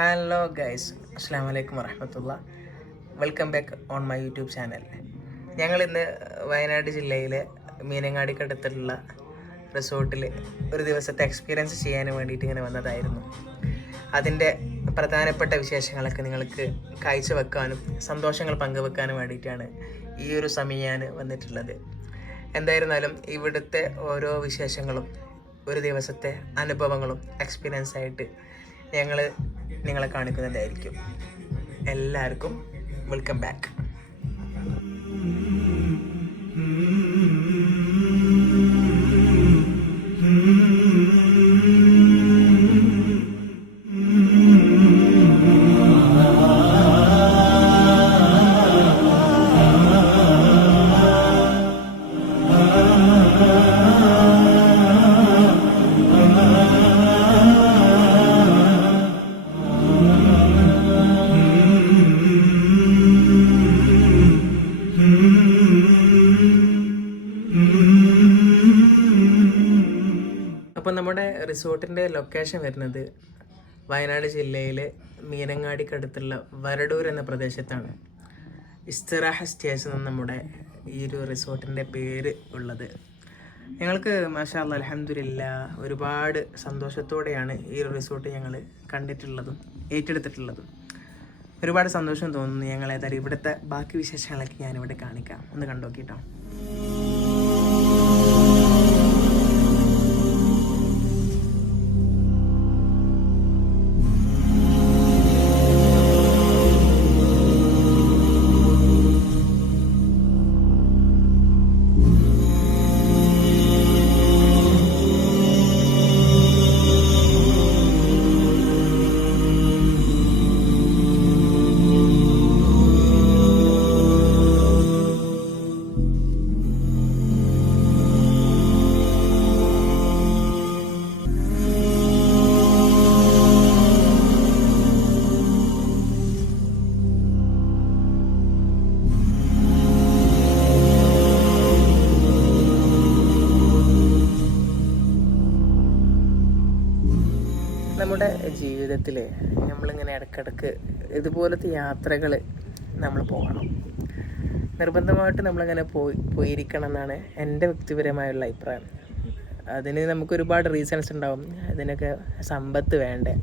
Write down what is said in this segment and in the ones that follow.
Hello guys, അസ്സാം വലൈക്കും വറഹമത്തുള്ള. Welcome back on my YouTube channel. ഞങ്ങളിന്ന് വയനാട് ജില്ലയിലെ മീനങ്ങാടിക്കടുത്തുള്ള റിസോർട്ടിൽ ഒരു ദിവസത്തെ എക്സ്പീരിയൻസ് ചെയ്യാൻ വേണ്ടിയിട്ട് ഇങ്ങനെ വന്നതായിരുന്നു. അതിൻ്റെ പ്രധാനപ്പെട്ട വിശേഷങ്ങളൊക്കെ നിങ്ങൾക്ക് കാഴ്ചവെക്കാനും സന്തോഷങ്ങൾ പങ്കുവെക്കാനും വേണ്ടിയിട്ടാണ് ഈ ഒരു സമയം ഞാൻ വന്നിട്ടുള്ളത്. എന്തായിരുന്നാലും ഇവിടുത്തെ ഓരോ വിശേഷങ്ങളും ഒരു ദിവസത്തെ അനുഭവങ്ങളും എക്സ്പീരിയൻസ് ആയിട്ട് ഞങ്ങൾ നിങ്ങളെ കാണിക്കുന്നതായിരിക്കും. എല്ലാവർക്കും വെൽക്കം ബാക്ക്. അപ്പോൾ നമ്മുടെ റിസോർട്ടിൻ്റെ ലൊക്കേഷൻ വരുന്നത് വയനാട് ജില്ലയിലെ മീനങ്ങാടിക്കടുത്തുള്ള വരടൂർ എന്ന പ്രദേശത്താണ്. ഇസ്തിറാഹ സ്റ്റേസ് എന്ന നമ്മുടെ ഈ ഒരു റിസോർട്ടിൻ്റെ പേര് ഉള്ളത്. ഞങ്ങൾക്ക് മാഷാ അല്ലാഹ് അൽഹംദുലില്ലാഹ് ഒരുപാട് സന്തോഷത്തോടെയാണ് ഈ ഒരു റിസോർട്ട് ഞങ്ങൾ കണ്ടിട്ടുള്ളതും ഏറ്റെടുത്തിട്ടുള്ളതും. ഒരുപാട് സന്തോഷം തോന്നുന്നു. ഞങ്ങളേതായാലും ഇവിടുത്തെ ബാക്കി വിശേഷങ്ങളൊക്കെ ഞാനിവിടെ കാണിക്കാം, ഒന്ന് കണ്ടുനോക്കിട്ടോ. നമ്മുടെ ജീവിതത്തിൽ നമ്മളിങ്ങനെ ഇടയ്ക്കിടയ്ക്ക് ഇതുപോലത്തെ യാത്രകൾ നമ്മൾ പോകണം. നിർബന്ധമായിട്ട് നമ്മളിങ്ങനെ പോയിരിക്കണം എന്നാണ് എൻ്റെ വ്യക്തിപരമായുള്ള അഭിപ്രായം. അതിന് നമുക്ക് ഒരുപാട് റീസൺസ് ഉണ്ടാവും. ഇതിനൊക്കെ സമ്പത്ത് വേണ്ടേ,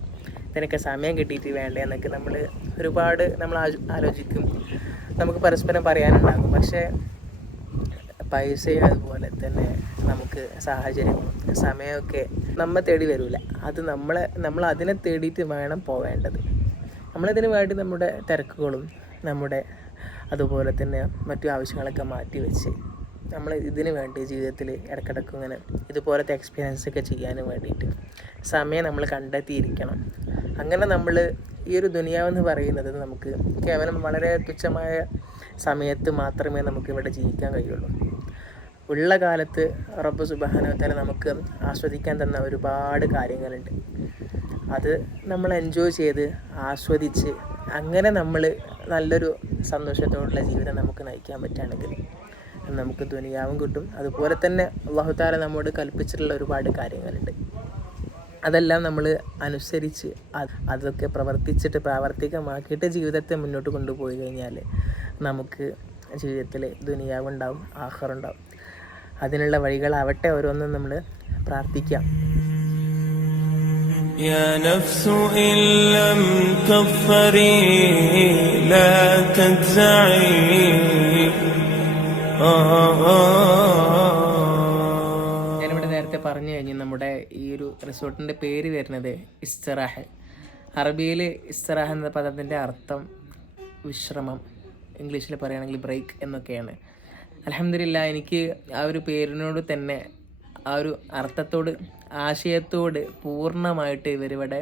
ഇതിനൊക്കെ സമയം കിട്ടിയിട്ട് വേണ്ടേ എന്നൊക്കെ ഒരുപാട് നമ്മൾ ആലോചിക്കും. നമുക്ക് പരസ്പരം പറയാനുണ്ടാകും. പക്ഷേ പൈസയും അതുപോലെ തന്നെ നമുക്ക് സാഹചര്യങ്ങളും സമയമൊക്കെ നമ്മെ തേടി വരില്ല. അത് നമ്മൾ അതിനെ തേടിയിട്ട് വേണം പോവേണ്ടത്. നമ്മളതിന് വേണ്ടി നമ്മുടെ തിരക്കുകളും നമ്മുടെ അതുപോലെ തന്നെ മറ്റു ആവശ്യങ്ങളൊക്കെ മാറ്റി വെച്ച് നമ്മൾ ഇതിന് വേണ്ടി ജീവിതത്തിൽ ഇടയ്ക്കിടയ്ക്ക് ഇങ്ങനെ ഇതുപോലത്തെ എക്സ്പീരിയൻസ് ഒക്കെ ചെയ്യാനും വേണ്ടിയിട്ട് സമയം നമ്മൾ കണ്ടെത്തിയിരിക്കണം. അങ്ങനെ നമ്മൾ ഈ ഒരു ദുനിയാവെന്ന് പറയുന്നത് നമുക്ക് കേവലം വളരെ തുച്ഛമായ സമയത്ത് മാത്രമേ നമുക്ക് ഇവിടെ ജീവിക്കാൻ കഴിയുള്ളൂ. ഉള്ള കാലത്ത് റബ്ബ് സുബ്ഹാനഹു വ തആല നമുക്ക് ആസ്വദിക്കാൻ തന്ന ഒരുപാട് കാര്യങ്ങളുണ്ട്. അത് നമ്മൾ എൻജോയ് ചെയ്ത് ആസ്വദിച്ച് അങ്ങനെ നമ്മൾ നല്ലൊരു സന്തോഷത്തോടുള്ള ജീവിതം നമുക്ക് നയിക്കാൻ പറ്റുകയാണെങ്കിൽ നമുക്ക് ദുനിയാവും കിട്ടും. അതുപോലെ തന്നെ അല്ലാഹു തആല നമ്മോട് കൽപ്പിച്ചിട്ടുള്ള ഒരുപാട് കാര്യങ്ങളുണ്ട്. അതെല്ലാം നമ്മൾ അനുസരിച്ച് അതൊക്കെ പ്രവർത്തിച്ചിട്ട് പ്രാവർത്തികമാക്കിയിട്ട് ജീവിതത്തെ മുന്നോട്ട് കൊണ്ടുപോയി കഴിഞ്ഞാൽ നമുക്ക് ജീവിതത്തിൽ ദുനിയാവുണ്ടാവും, ആഖിറണ്ടാവും. അതിനുള്ള വഴികളാവട്ടെ ഓരോന്നും നമ്മൾ പ്രാർത്ഥിക്കാം. يا نفس إن لم تظفري لا تجزعي ഞാനിവിടെ നേരത്തെ പറഞ്ഞു കഴിഞ്ഞു. നമ്മുടെ ഈ ഒരു റിസോർട്ടിൻ്റെ പേര് വരുന്നത് ഇസ്തിറാഹ. അറബിയിൽ ഇസ്തിറാഹ എന്ന പദത്തിൻ്റെ അർത്ഥം വിശ്രമം, ഇംഗ്ലീഷിൽ പറയുകയാണെങ്കിൽ ബ്രേക്ക് എന്നൊക്കെയാണ്. അൽഹംദുലില്ലാഹ് എനിക്ക് ആ ഒരു പേരിനോട് തന്നെ ആ ഒരു അർത്ഥത്തോട് ആശയത്തോട് പൂർണ്ണമായിട്ട് ഇവരിവിടെ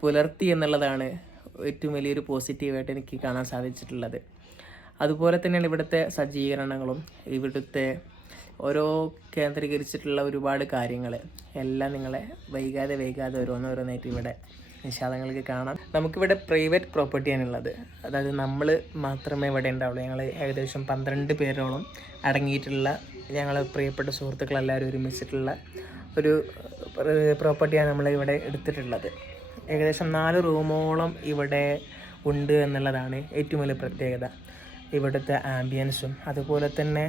പുലർത്തി എന്നുള്ളതാണ് ഏറ്റവും വലിയൊരു പോസിറ്റീവായിട്ട് എനിക്ക് കാണാൻ സാധിച്ചിട്ടുള്ളത്. അതുപോലെ തന്നെയാണ് ഇവിടുത്തെ സജ്ജീകരണങ്ങളും ഇവിടുത്തെ ഓരോ കേന്ദ്രീകരിച്ചിട്ടുള്ള ഒരുപാട് കാര്യങ്ങൾ എല്ലാം നിങ്ങളെ വൈകാതെ ഓരോന്നോരോന്നായിട്ട് ഇവിടെ നിശാദങ്ങൾക്ക് കാണാം. നമുക്കിവിടെ പ്രൈവറ്റ് പ്രോപ്പർട്ടിയാണുള്ളത്. അതായത് നമ്മൾ മാത്രമേ ഇവിടെ ഉണ്ടാവുള്ളൂ. ഞങ്ങൾ ഏകദേശം 12 പേരോളം അടങ്ങിയിട്ടുള്ള ഞങ്ങൾ പ്രിയപ്പെട്ട സുഹൃത്തുക്കളെല്ലാവരും ഒരുമിച്ചിട്ടുള്ള ഒരു പ്രോപ്പർട്ടിയാണ് നമ്മളിവിടെ എടുത്തിട്ടുള്ളത്. ഏകദേശം 4 റൂമോളം ഇവിടെ ഉണ്ട് എന്നുള്ളതാണ് ഏറ്റവും വലിയ പ്രത്യേകത. ഇവിടുത്തെ ആംബിയൻസും അതുപോലെ തന്നെ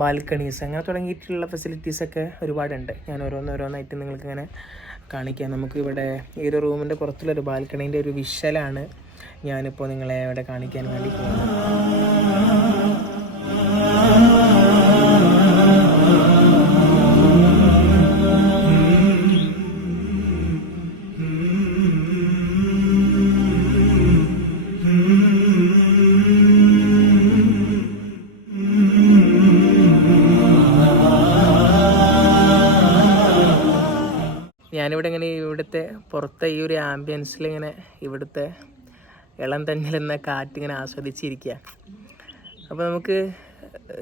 ബാൽക്കണീസ് അങ്ങനെ തുടങ്ങിയിട്ടുള്ള ഫെസിലിറ്റീസൊക്കെ ഒരുപാടുണ്ട്. ഞാൻ ഓരോന്നായിട്ട് നിങ്ങൾക്കിങ്ങനെ കാണിക്കാം. നമുക്കിവിടെ ഈ ഒരു റൂമിൻ്റെ പുറത്തുള്ളൊരു ബാൽക്കണീൻ്റെ ഒരു വിഷ്വലാണ് ഞാനിപ്പോൾ നിങ്ങളെ ഇവിടെ കാണിക്കാൻ വേണ്ടി പോകുന്നത്. ഞാനിവിടെ ഇങ്ങനെ ഇവിടുത്തെ പുറത്തെ ഈ ഒരു ആംബിയൻസിൽ ഇങ്ങനെ ഇവിടുത്തെ ഇളം തന്നിലെന്ന കാറ്റിങ്ങനെ ആസ്വദിച്ചിരിക്കുക. അപ്പോൾ നമുക്ക്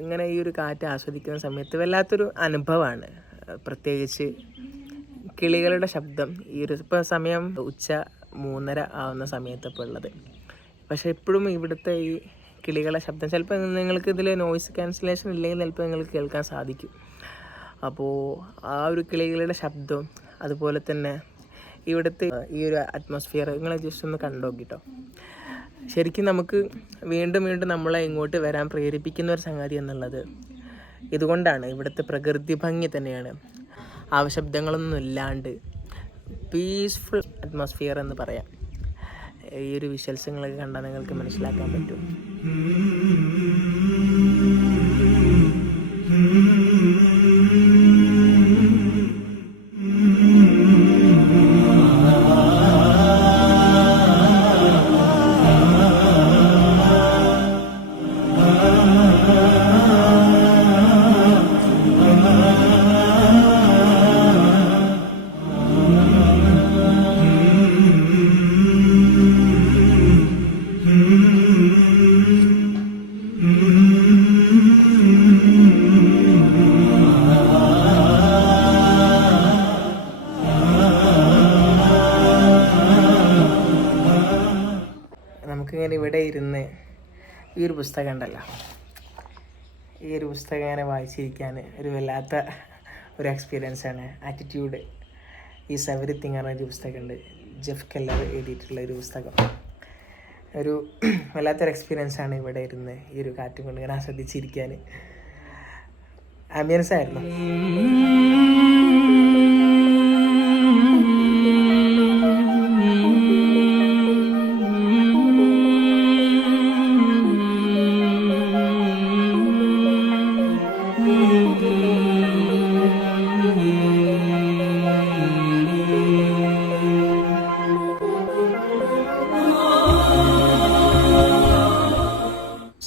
ഇങ്ങനെ ഈ ഒരു കാറ്റ് ആസ്വദിക്കുന്ന സമയത്ത് വല്ലാത്തൊരു അനുഭവമാണ്. പ്രത്യേകിച്ച് കിളികളുടെ ശബ്ദം. ഈ ഒരു ഇപ്പോൾ സമയം ഉച്ച 3:30 ആവുന്ന സമയത്തപ്പോൾ ഉള്ളത്. പക്ഷേ എപ്പോഴും ഇവിടുത്തെ ഈ കിളികളുടെ ശബ്ദം ചിലപ്പോൾ നിങ്ങൾക്ക് ഇതിൽ നോയിസ് ക്യാൻസലേഷൻ ഇല്ലെങ്കിൽ ചിലപ്പോൾ നിങ്ങൾക്ക് കേൾക്കാൻ സാധിക്കും. അപ്പോൾ ആ ഒരു കിളികളുടെ ശബ്ദം അതുപോലെ തന്നെ ഇവിടുത്തെ ഈ ഒരു അറ്റ്മോസ്ഫിയർ നിങ്ങൾ ജസ്റ്റ് ഒന്ന് കണ്ടു നോക്കിട്ടോ. ശരിക്കും നമുക്ക് വീണ്ടും നമ്മളെ ഇങ്ങോട്ട് വരാൻ പ്രേരിപ്പിക്കുന്ന ഒരു സംഗതി എന്നുള്ളത് ഇതുകൊണ്ടാണ്. ഇവിടുത്തെ പ്രകൃതി ഭംഗി തന്നെയാണ്. ആവശ്യബ്ദങ്ങളൊന്നും ഇല്ലാണ്ട് പീസ്ഫുൾ അറ്റ്മോസ്ഫിയർ എന്ന് പറയാം. ഈ ഒരു വിഷ്വൽസുകളൊക്കെ കണ്ടാൽ നിങ്ങൾക്ക് മനസ്സിലാക്കാൻ പറ്റും. നമുക്കിങ്ങനെ ഇവിടെ ഇരുന്ന് ഈ ഒരു പുസ്തകം ഉണ്ടല്ലോ, ഈ ഒരു പുസ്തകം ഇങ്ങനെ വായിച്ചിരിക്കാൻ ഒരു വല്ലാത്ത ഒരു എക്സ്പീരിയൻസാണ്. ആറ്റിറ്റ്യൂഡ് ഈസ് എവറിത്തിങ് പറഞ്ഞൊരു പുസ്തകമുണ്ട്. ജെഫ് കെല്ലർ എഴുതിയിട്ടുള്ള ഒരു പുസ്തകം. ഒരു വല്ലാത്തൊരു എക്സ്പീരിയൻസാണ് ഇവിടെ ഇരുന്ന് ഈ ഒരു കാറ്റും കൊണ്ട് ഇങ്ങനെ ആസ്വദിച്ചിരിക്കാൻ. ആംബിയൻസ് ആയിരുന്നു.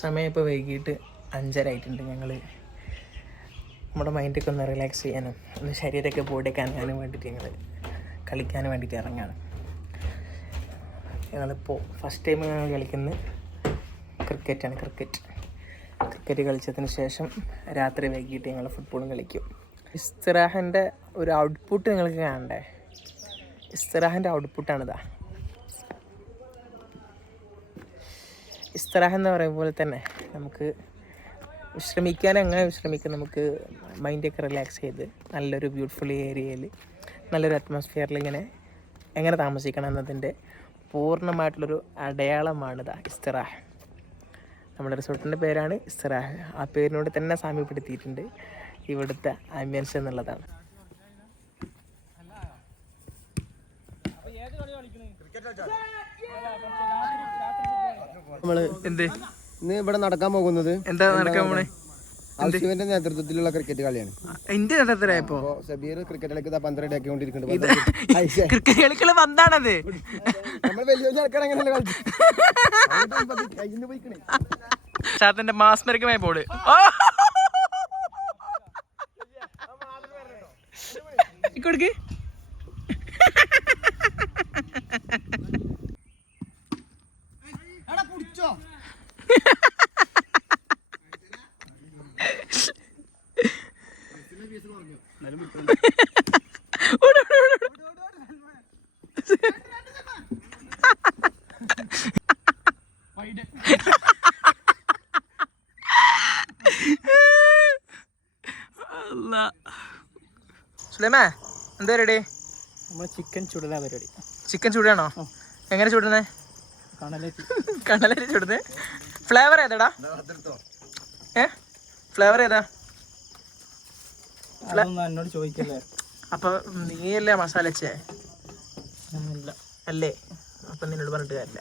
സമയം ഇപ്പോൾ വൈകിട്ട് 5:30 ആയിട്ടുണ്ട്. ഞങ്ങൾ നമ്മുടെ മൈൻഡൊക്കെ ഒന്ന് റിലാക്സ് ചെയ്യാനും ഒന്ന് ശരീരമൊക്കെ ബോഡിയൊക്കെ അനങ്ങാനും വേണ്ടിയിട്ട് ഞങ്ങൾ കളിക്കാൻ വേണ്ടിയിട്ട് ഇറങ്ങാണ്. ഞങ്ങളിപ്പോൾ ഫസ്റ്റ് ടൈം ഞങ്ങൾ കളിക്കുന്നത് ക്രിക്കറ്റാണ്. ക്രിക്കറ്റ് കളിച്ചതിന് ശേഷം രാത്രി വൈകിട്ട് ഞങ്ങൾ ഫുട്ബോളും കളിക്കും. ഇസ്തിറാഹിൻ്റെ ഒരു ഔട്ട്പുട്ട് നിങ്ങൾക്ക് കാണണ്ടേ? ഇസ്തിറാഹിൻ്റെ ഔട്ട്പുട്ടാണിതാ. ഇസ്തിറാഹ എന്ന് പറയുന്ന പോലെ തന്നെ നമുക്ക് വിശ്രമിക്കാൻ എങ്ങനെ വിശ്രമിക്കാം, നമുക്ക് മൈൻഡൊക്കെ റിലാക്സ് ചെയ്ത് നല്ലൊരു ബ്യൂട്ടിഫുൾ ഏരിയയിൽ നല്ലൊരു അറ്റ്മോസ്ഫിയറിൽ ഇങ്ങനെ എങ്ങനെ താമസിക്കണം എന്നതിൻ്റെ പൂർണ്ണമായിട്ടുള്ളൊരു അടയാളമാണിതാ ഇസ്തിറാഹ. നമ്മുടെ റിസോർട്ടിൻ്റെ പേരാണ് ഇസ്തിറാഹ. ആ പേരിനോട് തന്നെ സാമ്യപ്പെടുത്തിയിട്ടുണ്ട് ഇവിടുത്തെ ആംബിയൻസ് എന്നുള്ളതാണ്. നമ്മള് ഇന്ന് ഇവിടെ നടക്കാൻ പോകുന്നത് എന്താ നടക്കാൻ പോണേ? ആശുവിന്റെ നേതൃത്വത്തിലുള്ള ക്രിക്കറ്റ് കളിയാണ്. എന്റെ നേതൃത്വത്തിലായപ്പോ സബീർ ക്രിക്കറ്റ് കളിക്ക് 12 ആക്കിക്കൊണ്ടിരിക്കുന്നുണ്ട്. ക്രിക്കറ്റ് കളിക്കുള്ള പന്താണത്. നമ്മൾ വലിയ ആൾക്കാർ അങ്ങനെയല്ല ഷാത്തിന്റെ മാസ്മരികമായ ബോർഡ്. കൊടുക്ക്. സുലൈമേ എന്താ റെഡി? നമ്മൾ ചിക്കൻ ചുടല പരിപാടി. ചിക്കൻ ചൂടാണോ? എങ്ങനെ ചൂടുന്നേ? കണലേറ്റ് ചൂടുന്നേ. ഫ്ലേവർ ഏതാടാ? ഫ്ലേവർ ഏതാ? എന്നോട് ചോദിക്കല്ലേ. അപ്പൊ നീയല്ലേ മസാല വെച്ചേ? അല്ലേ? അപ്പൊ നിന്നോട് പറഞ്ഞിട്ട് കാര്യമില്ല.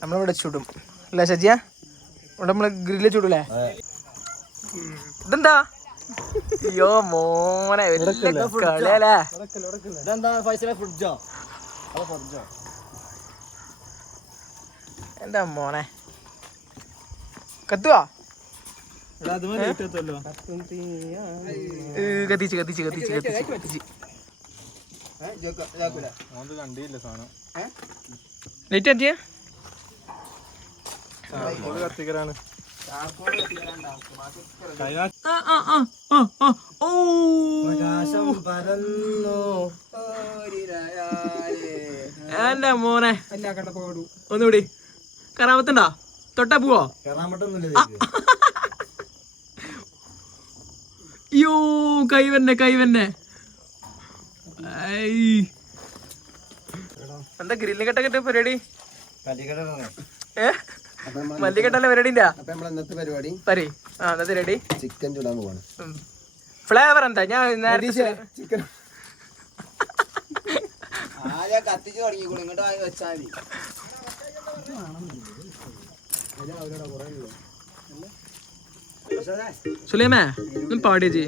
നമ്മളിവിടെ ചുടും അല്ലേ സജിയ? ഇവിടെ നമ്മള് ഗ്രില്ല് ചുടൂലേ? ഇതെന്താ? അയ്യോ മോനെ കളിയല്ലേ. എന്താ മോനെ കത്തുവാ? കത്തിച്ച് കത്തിച്ച് കത്തിച്ച് കത്തിച്ച് കത്തിച്ച് ലൈറ്റ് കത്തിയ കത്തിക്കലാണ്. എന്റെ മോനെ ഒന്നുകൂടി കറാമത്തുണ്ടോ? തൊട്ടാ പോവോ? അയ്യോ കൈവന്നെ കൈവന്നെ. എന്താ ഗ്രില്ല് കെട്ടൊക്കെ പരിപാടി? മല്ലികെട്ടല്ലേ പരിപാടിന്റെ ഇന്നത്തെ പരിപാടി ഇന്നത്തെ റെഡി. ചിക്കൻ ചുടാൻ പോവാണ്. ഫ്ലേവർ എന്താ? ഞാൻ നേരത്തെ ചിക്കൻ കത്തിച്ച് തുടങ്ങി ഇങ്ങോട്ട് വാങ്ങി വെച്ചാൽ മതി. സുലൈമേ പാടിയ ജി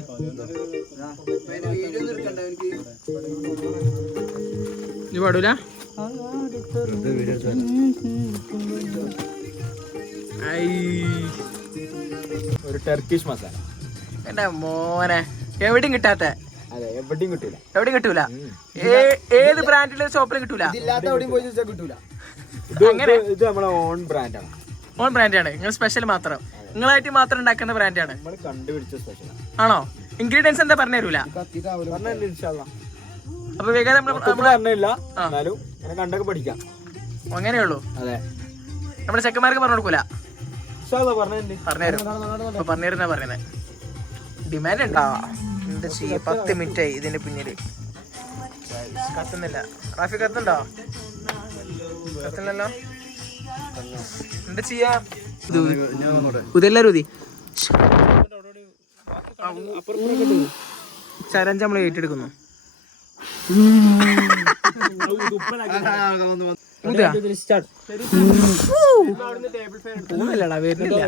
നീ പാടൂല? ഒരു ടർക്കിഷ് മസാല. എന്റെ മോനെ എവിടെയും കിട്ടാത്ത. എവിടെയും കിട്ടൂല. എവിടെയും കിട്ടൂല. ഏത് ബ്രാൻഡിലെ ഷോപ്പിലും കിട്ടൂല. ഇത് നമ്മളെ ഓൺ ബ്രാൻഡാണ്. ഓൺ ബ്രാൻഡാണ്. നിങ്ങൾ സ്പെഷ്യൽ മാത്രം നിങ്ങളായിട്ട് മാത്രം ഉണ്ടാക്കുന്ന ബ്രാൻഡാണ്. നമ്മൾ കണ്ടുപിടിച്ച സ്പെഷ്യൽ ആണോ? ഇൻഗ്രീഡിയൻസ് എന്താ പറഞ്ഞു തരൂല? അപ്പൊ വേഗം പറഞ്ഞില്ല, എന്നാലും കണ്ടൊക്കെ പഠിക്കാം. അങ്ങനെയുള്ളൂ. അതെ, നമ്മുടെ ചെക്കന്മാർക്ക് പറഞ്ഞു കൊടുക്കൂല. പറഞ്ഞുതരും. പറഞ്ഞുതരുന്ന പറയുന്നത്. ഡിമാൻഡ് ഉണ്ടാ. എന്താ ചെയ്യാ? 10 മിനിറ്റ് ആയി ഇതിന്റെ പിന്നില്. കത്തുന്നില്ല. റാഫി കത്തുണ്ടോ? കത്തുന്നില്ലല്ലോ. എന്താ ചെയ്യാ? ഇതെല്ലാരും ചരഞ്ച് നമ്മൾ ഏറ്റെടുക്കുന്നു. പോകുന്നില്ലടാ, വരുന്നില്ല.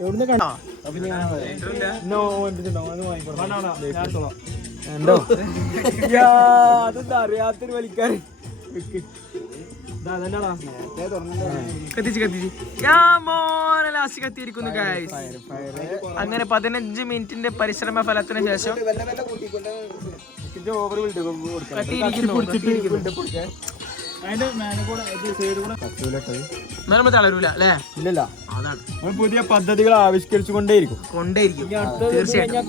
എവിടുന്ന് കണ്ടോ? എന്തോ അതെന്താ അറിയാത്തൊരു വലിക്കാറ്. കത്തിച്ച് കത്തിച്ച് ഞാൻ മോനെ ലാസ്റ്റ് കത്തിയിരിക്കുന്നു ഗൈസ്. അങ്ങനെ 15 മിനിറ്റിന്റെ പരിശ്രമ ഫലത്തിന് ശേഷം തളരൂല അല്ലേ? ഇല്ലല്ല, അതാണ് പുതിയ പദ്ധതികൾ ആവിഷ്കരിച്ചു കൊണ്ടേയിരിക്കും. തീർച്ചയായിട്ടും.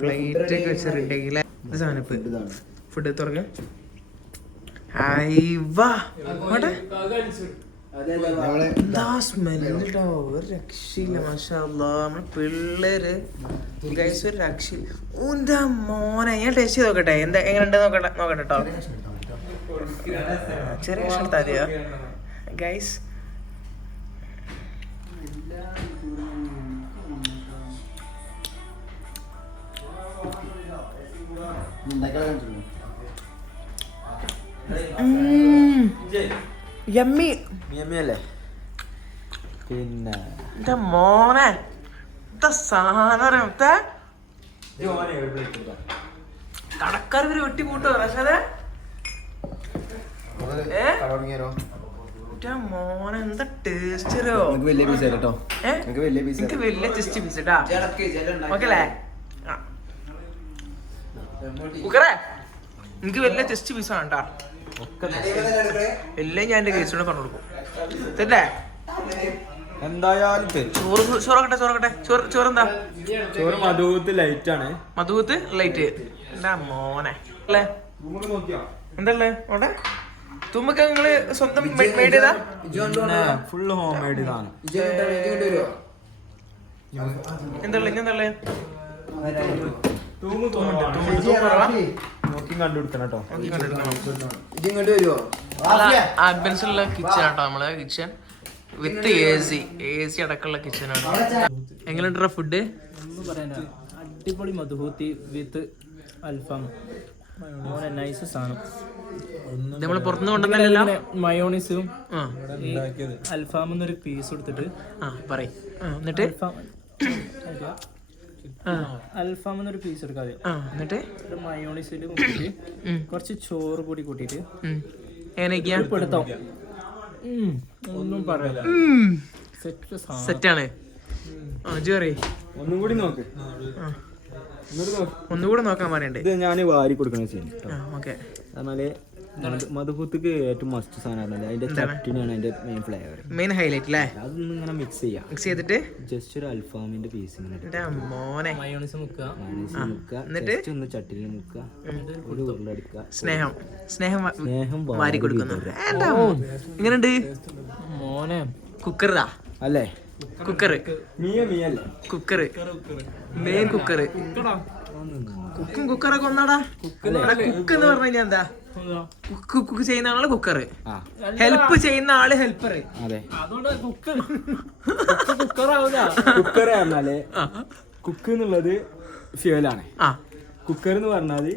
പ്ലേറ്റ് ഒക്കെ വെച്ചിട്ടുണ്ടെങ്കിൽ ഫുഡ് തുറക്ക. എന്താ സ്മെല്ല് കേട്ടോ, ഒരു രക്ഷയില്ല. മാഷാ അല്ലാ, നമ്മളെ പിള്ളേര് ഗൈസ് ഒരു രക്ഷയില്ല. എന്താ മോനെ, ഞാൻ ടേസ്റ്റ് ചെയ്ത് നോക്കട്ടെ എന്താ എങ്ങനെയുണ്ട് നോക്കട്ടെ കേട്ടോ. ചെറിയ കഷ്ണം എടുത്താൽ മതിയോ ഗൈസ്? യമ്മി. അല്ലേ പിന്നെ എന്റെ മോനെ സാധനം കടക്കാർ ഇവര് വെട്ടി കൂട്ടോ റഷാദേ. മോനെ എന്താ ടേസ്റ്റ് വലിയ പീസ് കേട്ടോ. എനിക്ക് വലിയ ടെസ്റ്റ് പീസ് കേട്ടാ. ഓക്കെ അല്ലേ കുക്കറേ, എനിക്ക് വലിയ ടെസ്റ്റ് പീസാണ് കേട്ടാ. എല്ലാം ഞാൻ എന്റെ കേസിനോട് പറഞ്ഞു കൊടുക്കും. തെറ്റേ എന്തായാലും ചോറൊക്കട്ടെ. ചോറെന്താ? ചോറ് മധുവത്ത് ലൈറ്റ് ആണ്. മധുവത്ത് ലൈറ്റ്. എന്താ മോനെ അല്ലേ? എന്തല്ലേ അവിടെ തുമ്മക്ക് നിങ്ങള് സ്വന്തം മെയ്ഡ് ചെയ്താ? ഫുള്ള് ഹോം മെയ്ഡ് ഇതാണ്. എന്തല്ലേ നോക്കി കണ്ടുപിടിക്കണം കേട്ടോ. ആംബിയൻസുള്ള കിച്ചൺ ആട്ടോ നമ്മളെ കിച്ചൺ വിത്ത് AC അടക്കമുള്ള കിച്ചണാണ്. എങ്ങനെയുണ്ടോ ഫുഡ്? അടിപൊളി മധുഹൂത്തി വിത്ത് അൽഫാം. നൈസ് സാധനം. നമ്മള് പുറത്തുനിന്ന് കൊണ്ടുവന്നല്ലോ. മയോണീസും അൽഫാം എന്നൊരു പീസ് കൊടുത്തിട്ട് എന്നിട്ട് അൽഫാം എന്നൊരു പീസ് എടുക്കാതെ എന്നിട്ട് മയോണീസിൽ മുക്കിട്ട് കുറച്ച് ചോറ് കൂടി കൂട്ടിട്ട് എടുത്തോ. ഒന്നും പറയല. സെറ്റാണ്. ഒന്നും കൂടി നോക്ക്. ഒന്നുകൂടെ നോക്കാൻ പറയണ്ടേ? ഇത് ഞാൻ വാരി കൊടുക്കണ ചെയ്യും. ഓക്കെ. എന്നാല് മധുഹൂത്തിക്ക് ഏറ്റവും മസ്റ്റ് സാധനമാണ് അതിന്റെ ചട്ടിനാണ് അതിന്റെ മെയിൻ ഫ്ലേവർ, മെയിൻ ഹൈലൈറ്റ് അല്ലേ? അതൊന്നും ഇങ്ങനെ മിക്സ് ചെയ്യാം. മിക്സ് ചെയ്തിട്ട് ജസ്റ്റ് ഒരു അൽഫാമിന്റെ പീസ് ഇങ്ങനെ മോനെ മയോണീസ് മുക്കുക. എന്നിട്ട് ഒന്ന് ചട്ടിയിൽ മുക്കുക, ഒരു ഉരുളെടുക്കുക. സ്നേഹം വാരി കൊടുക്കുന്നു. ഇങ്ങനെയുണ്ട് മോനെ കുക്കറാ അല്ലേ? കുക്കർ മീയല്ലേ? Cooker main cooker. കുക്കറൊക്കെ ഒന്നാടാ. കുക്ക് എന്ന് പറഞ്ഞു കഴിഞ്ഞാൽ എന്താ? കുക്ക് ചെയ്യുന്ന ആള് കുക്കർ, ഹെൽപ്പ് ചെയ്യുന്ന ആള് ഹെൽപ്പർ. അതെ, കുക്കറാവൂല. കുക്കർ പറഞ്ഞാല് കുക്ക് എന്നുള്ളത് ഫ്യൂലാണ്. കുക്കർ എന്ന് പറഞ്ഞാല്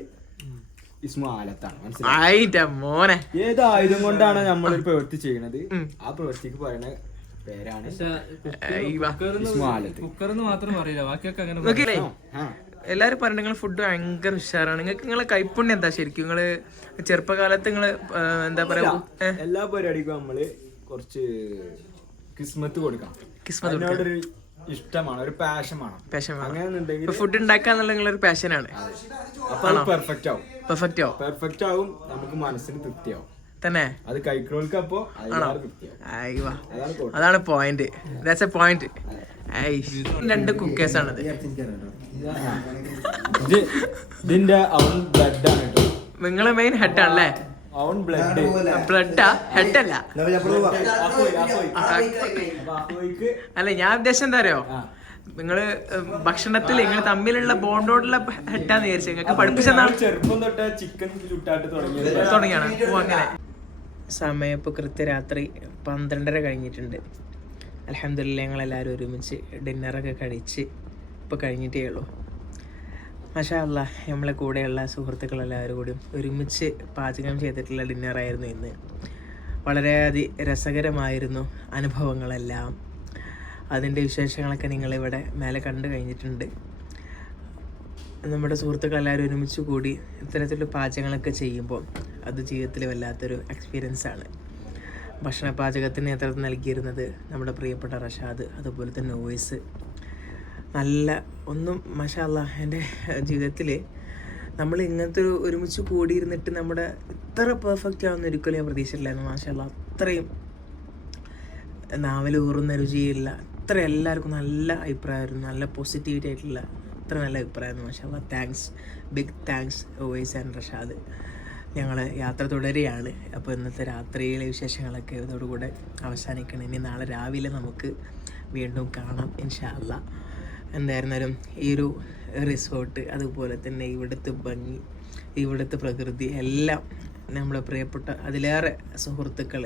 ഇസ്മാലത്താണ്. മനസ്സിലായി മോനെ? ഏത് ആയുധം കൊണ്ടാണ് നമ്മളൊരു പ്രവൃത്തി ചെയ്യണത് ആ പ്രവൃത്തിക്ക് പറയുന്ന പേരാണ് കുക്കറെന്ന് മാത്രം അറിയില്ല, ബാക്കിയൊക്കെ അങ്ങനെ. എല്ലാരും പറഞ്ഞു നിങ്ങൾ ഫുഡ് ഭയങ്കര ഉഷാറാണ്. നിങ്ങൾക്ക് നിങ്ങളെ കൈപ്പുണ്യം എന്താ ശരിക്കും? നിങ്ങള് ചെറുപ്പകാലത്ത് നിങ്ങള് എന്താ പറയാ എല്ലാ പരിപാടിക്കും നമ്മള് കുറച്ച് കിസ്മത്ത് കൊടുക്കണം. അതിനോടൊരു ഇഷ്ടമാണ്, ഒരു പാഷൻ വേണം. അങ്ങനെ ഫുഡ് ഉണ്ടാക്കാന്നുള്ള നിങ്ങളൊരു പാഷനാണ്. പെർഫെക്റ്റ് ആവും, നമുക്ക് മനസ്സിന് തൃപ്തിയാവും തന്നെ. അത് കഴിക്കണോൾക്ക് അപ്പൊ അതാണ് പോയിന്റ്. That's A point. രണ്ട് കുക്കേഴ്സ് ആണത്. ഇതിന്റെ അവൻ ബ്ലഡ് ആണ് കേട്ടോ. നിങ്ങള് മെയിൻ ഹെഡ് ആണല്ലേ? അവൻ ബ്ലഡാ, ഹെഡ് അല്ല. അല്ല, ഞാൻ ഉദ്ദേശം എന്താ അറിയോ? നിങ്ങള് ഭക്ഷണത്തിൽ നിങ്ങൾ തമ്മിലുള്ള ബോണ്ടോടുള്ള ഹെഡാന്ന് വിചാരിച്ചു. നിങ്ങൾക്ക് പഠിപ്പിച്ചെന്നാണ് ചെറുപ്പം തൊട്ട് ചിക്കൻ ചുട്ടാട്ട് തുടങ്ങിയാണ്. അങ്ങനെ സമയം ഇപ്പോൾ കൃത്യരാത്രി 12:30 കഴിഞ്ഞിട്ടുണ്ട്. അൽഹംദുലില്ലാ ഞങ്ങളെല്ലാവരും ഒരുമിച്ച് ഡിന്നറൊക്കെ കഴിച്ച് ഇപ്പോൾ കഴിഞ്ഞിട്ടേ ഉള്ളൂ. മാഷാ അല്ലാഹ്, നമ്മളെ കൂടെയുള്ള സുഹൃത്തുക്കളെല്ലാവരും കൂടി ഒരുമിച്ച് പാചകം ചെയ്തിട്ടുള്ള ഡിന്നറായിരുന്നു ഇന്ന്. വളരെയധികം രസകരമായിരുന്നു അനുഭവങ്ങളെല്ലാം. അതിൻ്റെ വിശേഷങ്ങളൊക്കെ നിങ്ങളിവിടെ മേലെ കണ്ടു കഴിഞ്ഞിട്ടുണ്ട്. നമ്മുടെ സുഹൃത്തുക്കളെല്ലാവരും ഒരുമിച്ച് കൂടി ഇത്തരത്തിലുള്ള പാചകങ്ങളൊക്കെ ചെയ്യുമ്പോൾ അത് ജീവിതത്തിൽ വല്ലാത്തൊരു എക്സ്പീരിയൻസാണ്. ഭക്ഷണ പാചകത്തിന് നേതൃത്വം നൽകിയിരുന്നത് നമ്മുടെ പ്രിയപ്പെട്ട റഷാദ്, അതുപോലെ തന്നെ വോയിസ്. നല്ല ഒന്നും മാഷാ അല്ലാഹ്, എൻ്റെ ജീവിതത്തിൽ നമ്മൾ ഇങ്ങനത്തെ ഒരു ഒരുമിച്ച് കൂടിയിരുന്നിട്ട് നമ്മുടെ ഇത്ര പെർഫെക്റ്റ് ആവുന്ന ഒരിക്കലും ഞാൻ പ്രതീക്ഷിച്ചില്ലായിരുന്നു. മാഷാ അല്ലാഹ്, അത്രയും നാവിൽ ഊറുന്ന രുചിയില്ല, അത്ര എല്ലാവർക്കും നല്ല അഭിപ്രായമായിരുന്നു, നല്ല പോസിറ്റിവിറ്റി ആയിട്ടുള്ള അത്ര നല്ല അഭിപ്രായമായിരുന്നു. മാഷാ അല്ലാഹ്, thanks, big thanks voice and Rashad. ഞങ്ങൾ യാത്ര തുടരുകയാണ്. അപ്പോൾ ഇന്നത്തെ രാത്രിയിലെ വിശേഷങ്ങളൊക്കെ ഇതോടുകൂടെ അവസാനിക്കണം. ഇനി നാളെ രാവിലെ നമുക്ക് വീണ്ടും കാണാം ഇൻഷാ അല്ലാഹ്. എന്തായിരുന്നാലും ഈ ഒരു റിസോർട്ട്, അതുപോലെ തന്നെ ഇവിടുത്തെ ഭംഗി, ഇവിടുത്തെ പ്രകൃതി എല്ലാം നമ്മളെ പ്രിയപ്പെട്ട അതിലേറെ സുഹൃത്തുക്കൾ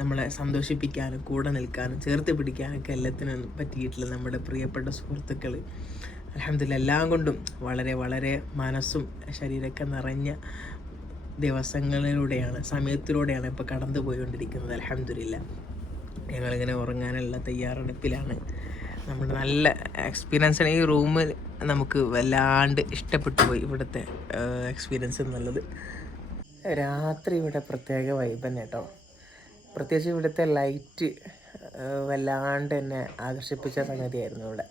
നമ്മളെ സന്തോഷിപ്പിക്കാനും കൂടെ നിൽക്കാനും ചേർത്ത് പിടിക്കാനൊക്കെ എല്ലാത്തിനും പറ്റിയിട്ടുള്ള നമ്മുടെ പ്രിയപ്പെട്ട സുഹൃത്തുക്കൾ അൽഹംദുലില്ലാ എല്ലാം കൊണ്ടും വളരെ വളരെ മനസ്സും ശരീരമൊക്കെ നിറഞ്ഞ ദിവസങ്ങളിലൂടെയാണ് സമയത്തിലൂടെയാണ് ഇപ്പോൾ കടന്നു പോയിക്കൊണ്ടിരിക്കുന്നത്. അൽഹംദുലില്ലാ ഞങ്ങളിങ്ങനെ ഉറങ്ങാനുള്ള തയ്യാറെടുപ്പിലാണ്. നമ്മുടെ നല്ല എക്സ്പീരിയൻസാണ്. ഈ റൂം നമുക്ക് വല്ലാണ്ട് ഇഷ്ടപ്പെട്ടു പോയി, ഇവിടുത്തെ എക്സ്പീരിയൻസ് എന്നുള്ളത്. രാത്രി ഇവിടെ പ്രത്യേക വൈബ് തന്നെ കേട്ടോ. പ്രത്യേകിച്ച് ഇവിടുത്തെ ലൈറ്റ് വല്ലാണ്ട് എന്നെ ആകർഷിപ്പിച്ച സംഗതിയായിരുന്നു. ഇവിടെ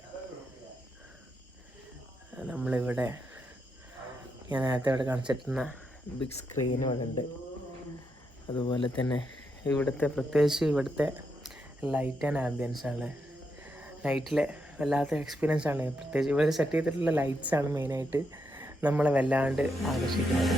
നമ്മളിവിടെ ഞാൻ നേരത്തെ ഇവിടെ കാണിച്ചിട്ടുന്ന ബിഗ് സ്ക്രീൻ ഇവിടെ ഉണ്ട്. അതുപോലെ തന്നെ പ്രത്യേകിച്ച് ഇവിടുത്തെ ലൈറ്റ് ആൻഡ് ആംബിയൻസാണ്. നൈറ്റിലെ വല്ലാത്ത എക്സ്പീരിയൻസ് ആണ്. പ്രത്യേകിച്ച് ഇവർ സെറ്റ് ചെയ്തിട്ടുള്ള ലൈറ്റ്സാണ് മെയിനായിട്ട് നമ്മളെ വല്ലാണ്ട് ആകർഷിക്കുന്നത്.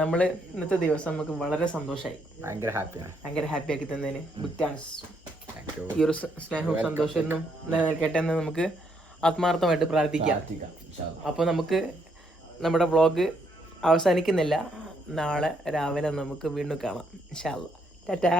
നമ്മൾ ഇന്നത്തെ ദിവസം നമുക്ക് വളരെ സന്തോഷമായി, ഭയങ്കര ഹാപ്പിയാണ്. ഭയങ്കര ഹാപ്പി ആക്കി തന്നതിന് ബിഗ് താങ്ക്സ്. ഈ ഒരു സ്നേഹവും സന്തോഷവും നിലനിൽക്കട്ടെ എന്ന് നമുക്ക് ആത്മാർത്ഥമായിട്ട് പ്രാർത്ഥിക്കാം. അപ്പോൾ നമുക്ക് നമ്മുടെ വ്ളോഗ് അവസാനിക്കുന്നില്ല. നാളെ രാവിലെ നമുക്ക് വീണ്ടും കാണാം ഇൻഷാ അല്ലാഹ്. ടാറ്റാ.